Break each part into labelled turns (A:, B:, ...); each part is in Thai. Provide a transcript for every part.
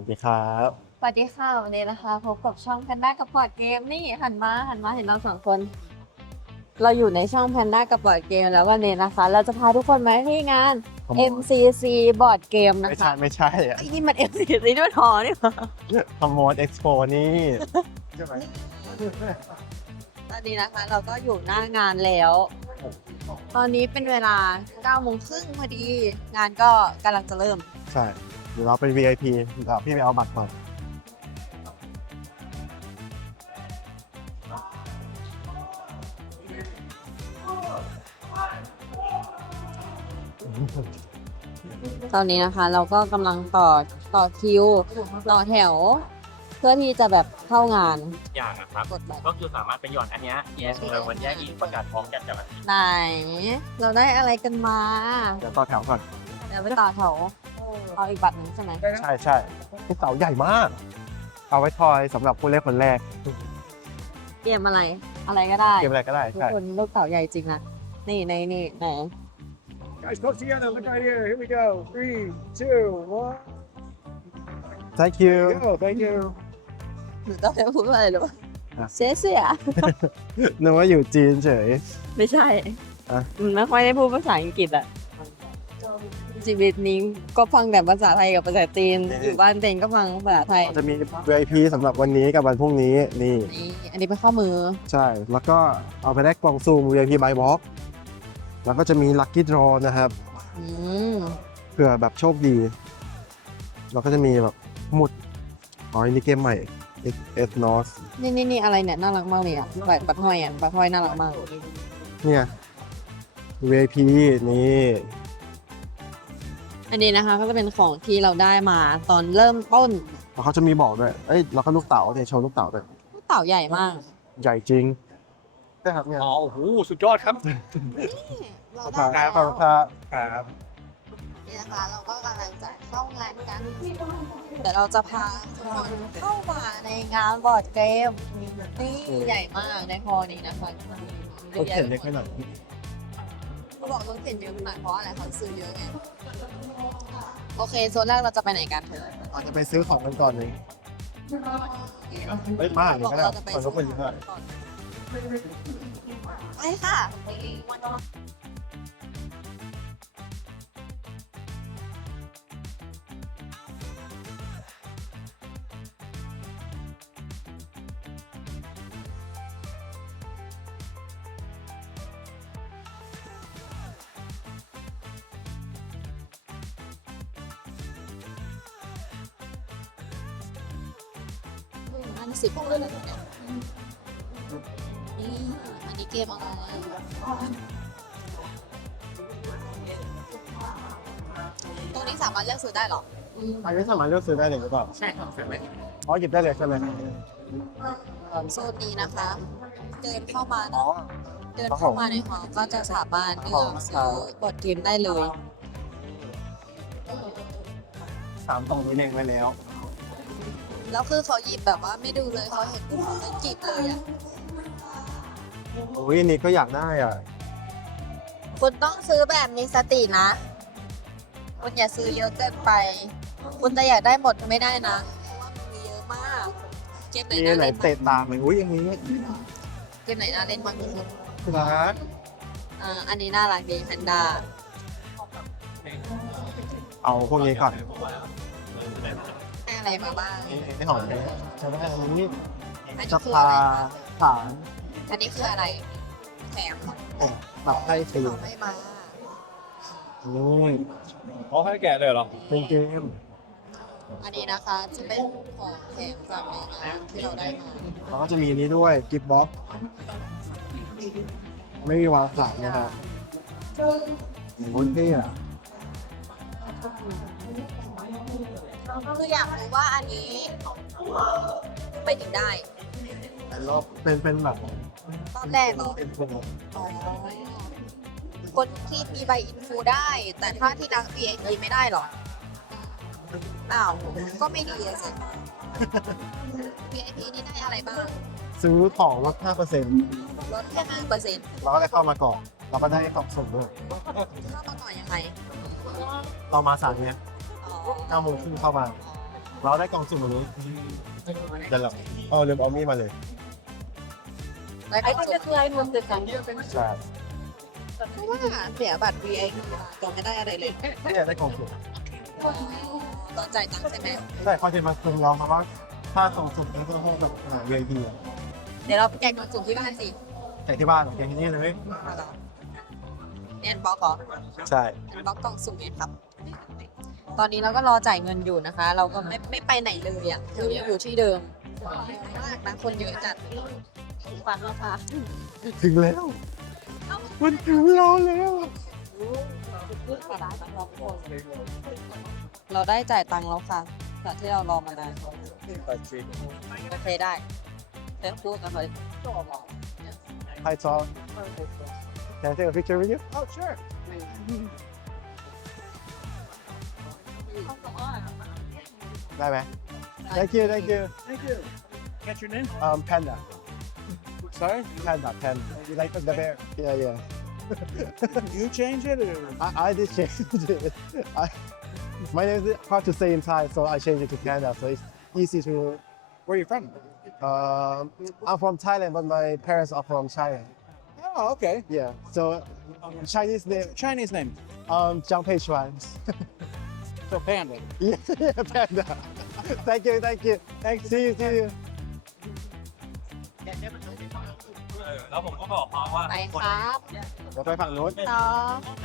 A: วัสดีครับ
B: สวัสดีค่ะวันนี้นะคะพบกับช่องแพนด้ากับบอร์ดเกมนี่หันมาเห็นเราสองคน เราอยู่ในช่องแพนด้ากับบอร์ดเกมแล้ววันนี้นะคะ เราจะพาทุกคนมาที่งาน MCC บอร์ดเกมนะ
A: ไม่
B: คะ
A: ใช่อะ
B: ไอ้นี่มัน MCC นี่มันหอนี่หว่า
A: ขโมยเอ็กซ์โปนี่ใช่ไหม
B: ตอนนี้นะคะเราก็อยู่หน้างานแล้ว ตอนนี้เป็นเวลา9 โมงครึ่งพอดี งานก็กำลังจะเริ่ม
A: ใช่เดี๋ยวเราเป็น VIP เดี๋ยวพี่ไปเอาบัตรก่อน
B: ตอนนี้นะคะเราก็กำลังต่อคิวต่อแถว เพื่อที่จะแบบเข้างาน
C: อย่างนะครับ
B: กดบัตร
C: ก็คือสามารถไปหย่อนอันเนี้ย yes เลยวันแยกอีกประกาศพร้อมกันกับอันนี้
B: ไหน เราได้อะไรกันมา
A: เดี๋ยวต่อแถวก่อน
B: เดี๋ยวไปต่อแถวเอาอีกบัตรหนึ่งใช่ไหม
A: ใช่ที่เสาใหญ่มาก เอาไว้ทอยสำหรับผู้เล่นคนแรก
B: เกมอะไรก็ได้
A: เกมอะไรก็ได้
B: ทุก
A: ใช่
B: คนลูกเต๋าใหญ่จริงนะนี่ไหน
D: Guys, close together. Look right here. Here we go. 3, 2, 1.
A: thank you
D: Go. Thank you.
B: หนูต้องไปพูดอะไรหรือเปล่า
A: อ่ะ
B: เสีย
A: นึกว่าอยู่จีนเฉย
B: ไม่ใช่
A: อ่ะ
B: มันไม่ค่อยได้พูดภาษาอังกฤษอะชีวิตนี้ก็ฟังแต่ภาษาไทยกับภาษาจีนอยู่บ้านเต็งก็ฟังภาษาไทย
A: จะมี VIP สำหรับวันนี้กับวันพรุ่งนี้นี่
B: นี่อันนี้เป็นข้อมือ
A: ใช่ แล้วก็เอาไปได้กล่องซูม VIP by box แล้วก็จะมี Lucky Draw นะครับ
B: อืม
A: เผื่อแบบโชคดี เราก็จะมีแบบหมุดอ๋ออันนี้เกมใหม่ XS North
B: นี่อะไรเนี่ยน่ารักมากเลยอ่ะบัตรห้อยอ่ะบัตรห้อยน่ารักมาก
A: เนี่ย VIP นี่
B: อันนี้นะคะก็จะเป็นของที่เราได้มาตอนเริ่มต้น
A: แล้วเขาจะมีบอกด้วย เอ้ยแล้วก็ลูกเต๋าเนี่ยโชว์ลูกเต๋าด้วย
B: เต่าใหญ่มาก
A: ใหญ่จริงใช่ครับเนี่ย
C: อ๋อ โอ้โห สุดยอดครับ
B: เรา
A: ขอบ
B: ได้
A: คุณค
B: แล้
A: รับ
B: ว
A: ครับ
B: นี่นะคะเราก็กำลังจะเข้างานกันเดี๋ยวเราจะพาทุกคนเข้ามาในงานบอร์ดเกมนี่ใหญ่มากในฮอลล์นี้นะคะ
A: รถเข็นเล็กไปหน่อย
B: เขาบอกรถเข็นเยอะขนาดเพราะอะไรเขาซื้อเยอะไงโอเคโซนแรกเราจะไปไหนกันเถอะ
A: อาจจะไปซื้อของกันก่อนเลยไม่มากเลยก็ได้
B: เราจะไป
A: คน
B: โซ
A: ก็
B: น
A: คนเยอะ
B: ก่อนไปค่ะ อัน10เลยนะเนี่ยนี่อันนี้เกมอะไรตรงนี้สามารถเลือกซื้อได้เหรอ
A: อันนี้สามารถเลือกซื้อได้เลยหรือเปล่า
C: ใช่ครับใช่ไหม
A: อ๋อหยิบได้เลยใช่ไหม
B: โซนนี้นะคะ เดินเข้ามา
A: อ๋
B: นะ
A: อ
B: เดินเข้ามาในหอก็จะสามารถเลือกซื้อบอร์ดเกมได้เลย
A: 3 กล่องนี้เองไว้แล้ว
B: แล้วคือเขาหยิบแบบว่าไม่ดูเลยเขาเห็นปุ๊บเขาก็หยิบเลยอ่ะ
A: โอ้ยอันนี้ก็อยากได้อ่ะ
B: คุณต้องซื้อแบบมีสตินะ คุณอย่าซื้อเยอะเกินไป คุณจะอยากได้หมดไม่ได้นะเพราะว่ามันมีเยอะมาก เกมไหน
A: มี
B: น่า
A: ไหน
B: เล่น
A: เตะตามเลยอุ้ยอย่างนี้
B: เกมไหนน่าเล่นบ้างคุณ
A: รัก
B: อันนี้น่ารักดีแพนด้า
A: เอาพวกนี้ก่อน
B: ให้อะไรมาบ้าง
A: นี่หอมเลยจะได้อันนี้
B: อันนี้
A: จะ
B: คือ
A: พา
B: อะไรคะ
A: ฐาน
B: อันนี้คืออะไรแถม
A: แบบให้ฟรี
B: เขาไม่มา
A: นี่
C: เขาให้แกะเลยเหรอ
A: เป็นเกม
B: อันนี้นะคะจะเป็นของแถมจากในงานที่เราได้มา
A: แล้วก็จะมีอันนี้ด้วยกิฟต์บ็อกซ์ไม่มีวางสายนะครับโคตรเท่อะ
B: คืออยากรู้ว่าอันนี้ไปถึงได้
A: รอบเป็นแบบ
B: รอบแรกเหรอ
A: เป็นคน
B: อ๋อคนที่มีใบอินฟูได้ แต่ถ้าที่ดัง VIP ไม่ได้หรออ้าวก็ไม่ดีอะสิ VIP นี่ได้อะไรบ้าง
A: ซื้อของลด 5%
B: ลดแค่5%
A: เราก็ได้เข้ามาก่อน เราก็ได้กล่องสุ่มด้วย
B: เข้ามาก่อนยังไง
A: เรามาสายเนี้ย
B: อ๋อ
A: 9 โมงครึ่งเข้ามาเราได้กล่องสุ่มแบบนี้เดี๋ยวเราลืมเอามีดมาเลย
B: แล้วก็จะเคยรวมตึกกัน
A: ใช่
B: เพราะว่าเสียบัตร VIP จะไม่ได้อะไรเลย
A: เนี่ยได้กล่องสุ่ม
B: ตอนจ่ายตังค์ใช่ไหม
A: ใช่เขาจะมาสุ่มเราเพราะว่าถ้ากล่องสุ่มนี่ก็พวกแบบVIP อะ
B: เดี๋ยวเราไปแจกกล่องสุ่มที่บ้านสิ
A: แต่ที่บ้านแกที่นี่เลย
B: เรียนบล็อกเหรอ
A: ใช่
B: บล็อกกล่องสุ่มไงครับ ตอนนี้เราก็รอจ่ายเงินอยู่นะคะ เราก็ไม่ไปไหนเลยอ่ะเรายังอยู่ที่เดิมมากนะคนเยอะจัดฟังแล้วค่ะ
A: ถึงแล้วมันถึงเราแล้ว
B: เราได้จ่ายตังค์แล้วค่ะจากที่เรารอมานานโอเคได้เดี๋ยวพูดกันเลย
A: Hi Tom Can I take a picture with you
D: Oh, sure.
A: ได้ไหม Thank you Thank you
D: Thank you. Get your name?
A: Panda
D: Sorry?
A: Panda You like the bear Yeah
D: You change it or?
A: I did change it My name is hard to say in Thai so I changed it to Panda so it's easy to
D: Where are you from?
A: I'm from Thailand but my parents are from China
D: Oh, okay.
A: Yeah so Chinese name
D: Chinese name.
A: Jiang Pei Chuan
D: So Panda.
A: Yeah Panda Thank you See you
C: แล้วผมก็บอกเขาว่า
B: ไปครับ
A: เดี๋ยวไปฝั่งนู้น
B: ต่อ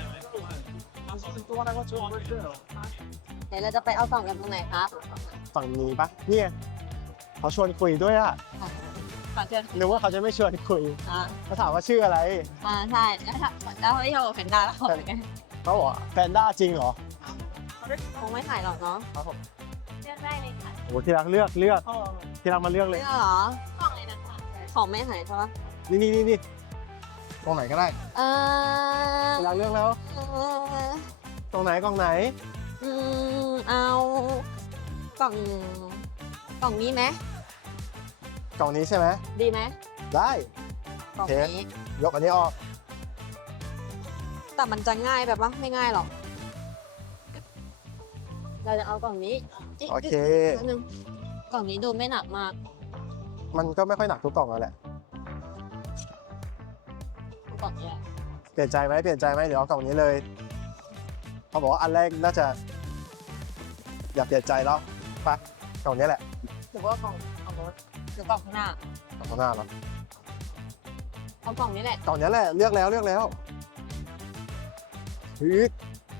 B: เดี๋ยวเราจะไปเอากล่องกันตรงไหนครับ
A: ฝั่งนี้ปะเนี่ยเขาชวนคุยด้วยอะ
B: ขอเชิญ
A: นึกว่าเขาจะไม่ชวนคุย
B: อ่า
A: เขาถามว่าชื่ออะไร
B: ใช่แล้วไม่โยเห็นดาแล้วเขาเป็นไง
A: เขาบอกว่าแพนด้าจริงเหรอ
B: คงไม่ถ่ายหรอกเนาะ
A: ครับผม
B: เลือกได้เลยค่ะ
A: โอ้ที่รักเลือกที่รักมาเลือกเลย
B: เลือกเหรอของเลยนะคะของไม่หายใช่ปะ
A: นี่ตรงไหนก็ได้
B: เออ
A: ที่รักเลือกแล้ว ตรงไหนกล่องไหน
B: เอากล่องนี้ไหม
A: กล่องนี้ใช่ไหม
B: ดีไหม
A: ได้
B: กล่องนี้
A: ยกอันนี้ออก
B: แต่มันจะง่ายแบบว่าไม่ง่ายหรอก เราจะเอากล่องนี้
A: โอเค
B: นิดนึงกล่องนี้ดูไม่หนักมาก
A: มันก็ไม่ค่อยหนักทุกกล่องแล้วแหละ
B: กล่องนี้
A: เปลี่ยนใจไหมเดี๋ยวเอากล่องนี้เลยเขาบอกว่าอันแรกน่าจะ อย่าเปลี่ยนใจแล้วไปกล่องนี้แหละ
B: หรือว่ากล่องรถหรือกล่องข้างหน้าก
A: ล่องข้างหน้าเหรอ
B: เอากล่องนี้แหละ
A: กล่องนี้แหละเลือกแล้วฮึด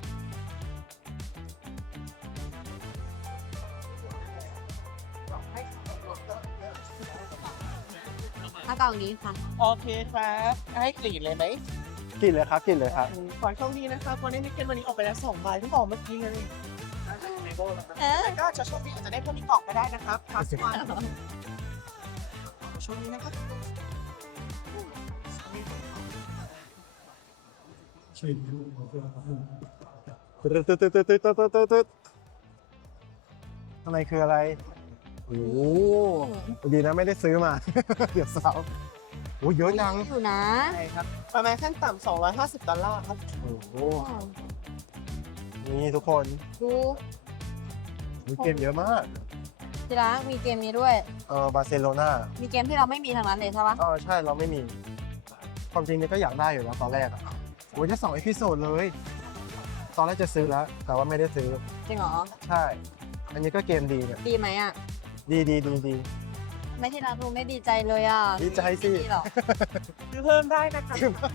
B: ถ้ากล่องนี้ค่ะ
C: โอเคครับให้กรีดเลยไหม
A: กินเลยครับ
C: ขอโชคดีนะครับวันนี้นิกเกนวันนี้ออกไปแล้ว2 ใบเพิ่งออกเมื่อกี้เลย ก็จะโชคดีอาจจะได้พวกนี้กล่องไปได้นะครับพาสวันโชคดีนะครับ
A: ตึ๊ดข้างในคืออะไร โอ้โหดีนะไม่ได้ซื้อมา เดี๋ยวสาวโอ้เยอะจัง
B: อยู่นะ
C: ใช่ครับ ประมาณขั้นต่ำ$250ครับ
A: โอ้โหนี่ทุกคน
B: ดู
A: มีเกมเยอะมาก
B: ทีละมีเกมนี้ด้วย
A: บาร์เซโลนา
B: มีเกมที่เราไม่มีทางนั้นเลยใช่ปะ
A: ใช่เราไม่มี ความจริงเนี่ยก็อยากได้อยู่แล้วตอนแรกอ่ะโอ้ยจะ2 เอพิโซดเลย ตอนแรกจะซื้อแล้ว แต่ว่าไม่ได้ซื้อ
B: จริงเหรอ
A: ใช่ อันนี้ก็เกมดีเนี่ย
B: ดีไหมอ่ะ
A: ดี
B: ไม่ที่เราดูไม่ดีใจเลยอ่ะ
A: ดีใจสิ
B: ไม่ดีหรอก
C: ซื้อเพิ่มได้นะครับ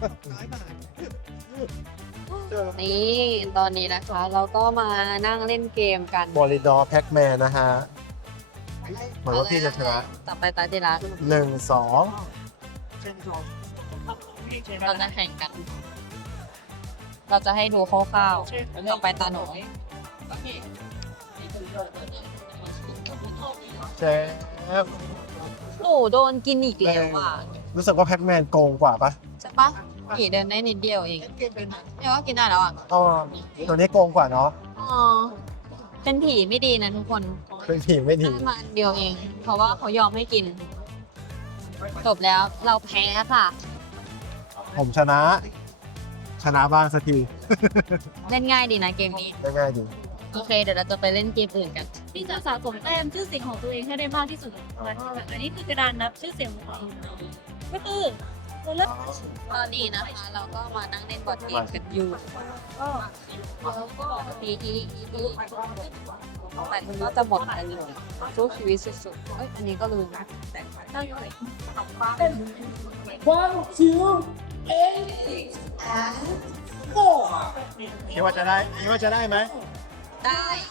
B: นี่ตอนนี้นะคะ เราก็มานั่งเล่นเกมกัน
A: บอลิดอร์แพ็กแมนนะฮะเหมือนว่าพี่จะชนะ
B: ต่อไปตาที่รัก
A: 1-2
B: เราจะแข่งกัน เราจะให้ดูคร่าวๆต่อไปตาหนู
A: เชฟ
B: หนูโดนกินอีกแล้วอ่ะ
A: รู้สึกว่าแพ็กแมนโกงกว่าปะ
B: ใช่ปะขี่เดินได้นิดเดียวเองเดี๋ยวก็กินได้แล้วอ่ะ
A: อ๋อตัวนี้โกงกว่าเนาะ
B: อ๋อเป็นผีไม่ดีนะทุกคน
A: เป็นผีไม่ดี
B: ได้มาอันเดียวเอง เพราะว่าเขายอมให้กิน จบแล้วเราแพ้ค่ะ
A: ผมชนะบ้างสักที
B: เล่นง่ายดีนะเกมนี้
A: ง่ายๆดี
B: โอเค เดี๋ยวเราจะไปเล่นเกมอื่นกัน
E: ที่จะสะสมแต้มชื่อเสียงของตัวเองให้ได้มากที่สุดอันนี้คือกระดานนับชื่อเสียงของตัวเองก็คือเราเลือก
B: ตอนนี้นะคะ เราก็มานั่งเล่นบอร์ดเกมกันอยู่ปีที่มันก็จะหมดอะไรอยู่สู้ชีวิตสุดๆเอ้ยอันนี้ก็ลืมนะนั่งอยู่ไหน
A: คิดว่าจะได้ไหม
B: ได้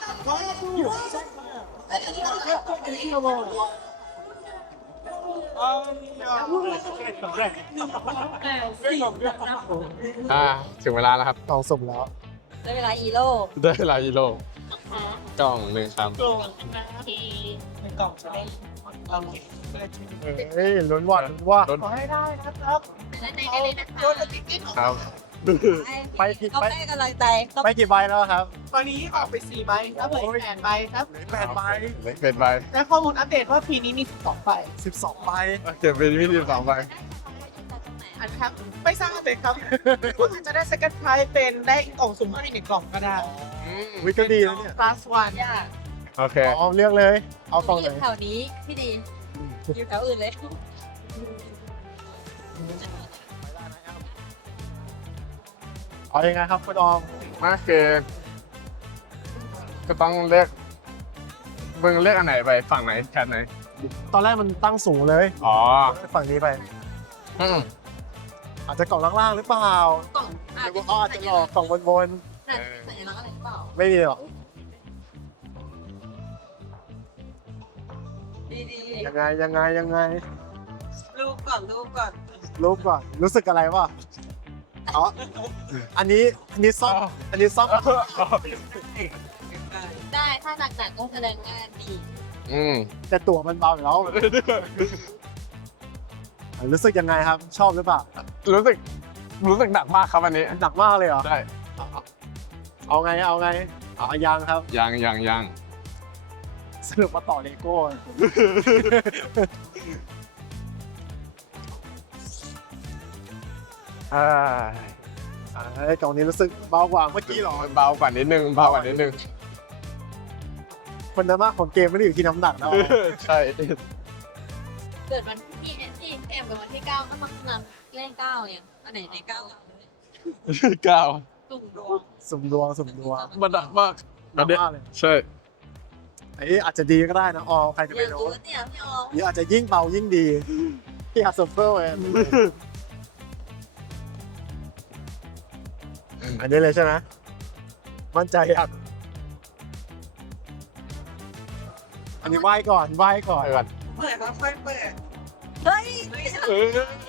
F: ถึงเวลาแล้วครับ
A: กล่องสุ่มแล้ว
B: ได้เวลาอีโร่
F: ได้เวลาอีโร่กล่องหนึ่งครับ
C: ในกล่องจะได้เรา
A: เฮ้ยลุ้นว่า
C: ขอให้ได้นะครับ
B: ได้ได้เลยนะคะ
C: โดนสติ๊กเกอร์
F: ครับ
A: ไปกี่
B: ก็
A: ไป
B: ให้กำลังใจก็
A: ไปกี่ใบแล้วครับ
C: ตอนนี้ออกไป4ใบครับเหลืออก8ใบครับ
A: 8ใบ
F: เป็นใบ
C: และข้อมูลอัปเดตว่าปีนี้มี12ใบ
A: 12ใบ
F: เก็บเป็นวิธีสองใบ
C: อันครับ ไม่ทราบเลยครับ คุณอาจจะได้ second prize เป็นได้กล่องสุ่มเพิ่มอีก1กล่องก็ได้
A: วิก็ดีแล้วเนี่ย
C: plus one
B: ยาก
F: โอเค
A: อ๋อเลือกเลย เอากล่องไหน
B: อยู่แถวนี้พี่ดีอยู่แถวอื่นเลย
A: เอายังไงครับคุณออม
F: มาคือก็ต้องเลือกมึงเลือกอันไหนไปฝั่งไหนแคทไหน
A: ตอนแรกมันตั้งสูงเลย
F: อ๋อ
A: ฝั่งนี้ไป
F: อืม
A: อาจจะกล่องล่างๆหรือเปล่าก
B: ล่อง
A: หรือว่าเขาอาจจะหลอกกล่องบน
B: น่าจะสัญลักษณ์อะไรหรือเปล่า
A: ๆไม่มีหรอก
B: ดี
A: ยังไง
B: ๆรูปก่อน
A: รูปก่อนรู้สึกอะไรวะอ๋ออันนี้ซ่อมอันนี้ซ่อม
B: ได้ถ้าหนักๆก็แสดงว่าดี
F: อืม
A: แต่ตัวมันเบาอยู่แล้วรู้สึกยังไงครับ ชอบหรือเปล่า
F: รู้สึกหนักมากครับอันนี้
A: หนักมากเลยเหรอ
F: ได้
A: เอาไงเอายังครับ
F: ยัง
A: สรุปมาต่อเลโก้
F: อ่าก
A: ล่องนี้รู้สึกเบากว่าเมื่อกี้เหรอ
F: เบากว่านิดนึง
A: คนน้ำมากของเกมไม่ได้อยู่ที่น้ำหนักนะ
F: ใช่
B: เกิดวันที่แอมเป็นวันที่9ก็ต้องนำเลข9เนี่ยอันไหนใน9
F: ก้าว
B: ตุ่มดวง
A: สุ่มดวง
F: มันหนักมาก
A: หนักมากเลย
F: ใช่
A: ไอ้อาจจะดีก็ได้นะออใครจะ
B: อ
A: ไป
B: ยาก
A: รู้
B: รู้เนี่ยพี่ออม
A: หรืออาจจะยิ่งเบายิ่งดีที่ฮัสเฟิลเองอันนี้เลยใช่ไหมมั่นใจอ่ะอันนี้ไหว้ก่อน
F: ไปก่อน
C: เปิดแล้วค่อยเปิด
B: เฮ้ย
F: เอ้ย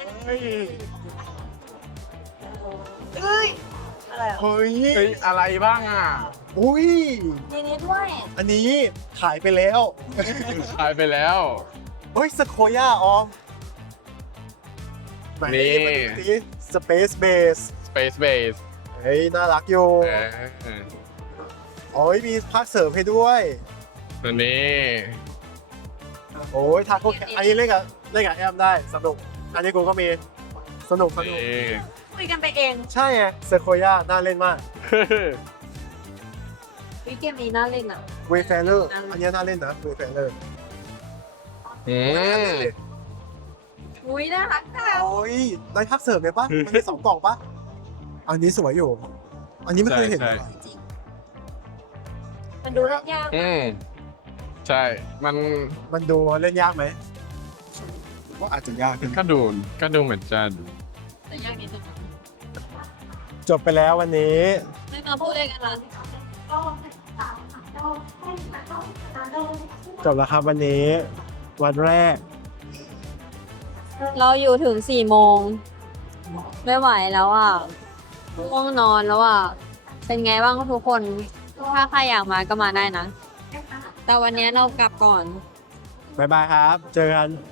C: เอ้ย
B: อะไรอ่ะ
A: เฮ้ย
F: เฮ้ยอะไรบ้างอ่ะ
A: อุ้ย
B: ทีนี้ด้วย
A: อันนี้ขายไปแล้ว
F: ขายไปแล้ว
A: เฮ้ยสโคย่าออมไห
F: นี่
A: มาดูสิ Space Base
F: Space Base
A: เฮ้ยน่ารักอยู่ โอ้ยมีภาคเสริมให้ด้วย
F: ตัวนี้
A: โอ้ยทาโก้อันนี้เล่นกับแอมได้สนุก อันนี้กูก็มีสนุก
F: นี่
B: คุยกันไปเอง
A: ใช่ไงสโคย่าน่าเล่นมาก
B: วิเกมนี้น่าเล่นอ่ะ
A: เวเฟเลอร์อันนี้น่าเล่นนะเวเฟเลอร์
F: อืม
B: อุ้ยน่ารักจัง
A: โอ้ยได้ภาคเสริมเลยปะมันมี2 กล่องปะอันนี้สวยอยู่ อันนี้ไม่เคยเห็นเลย
B: มันดูเล่นยาก
F: อืมใช่มัน
A: มันดูเล่นยากไหมว่าอาจจะยาก
F: ก็ดูเหมือนจะ
B: แต่ยากนิดนึง
A: จบไปแล้ววันนี้
B: ไม่มาพูดเลยกันละ
A: จบแล้วครับวันนี้ วันแรก
B: เราอยู่ถึง4 โมง ไม่ไหวแล้วอ่ะง่วงนอนแล้วอ่ะ เป็นไงบ้างทุกคน ถ้าใครอยากมาก็มาได้นะ แต่วันนี้เรากลับก่อน
A: บ๊ายบายครับ เจอกัน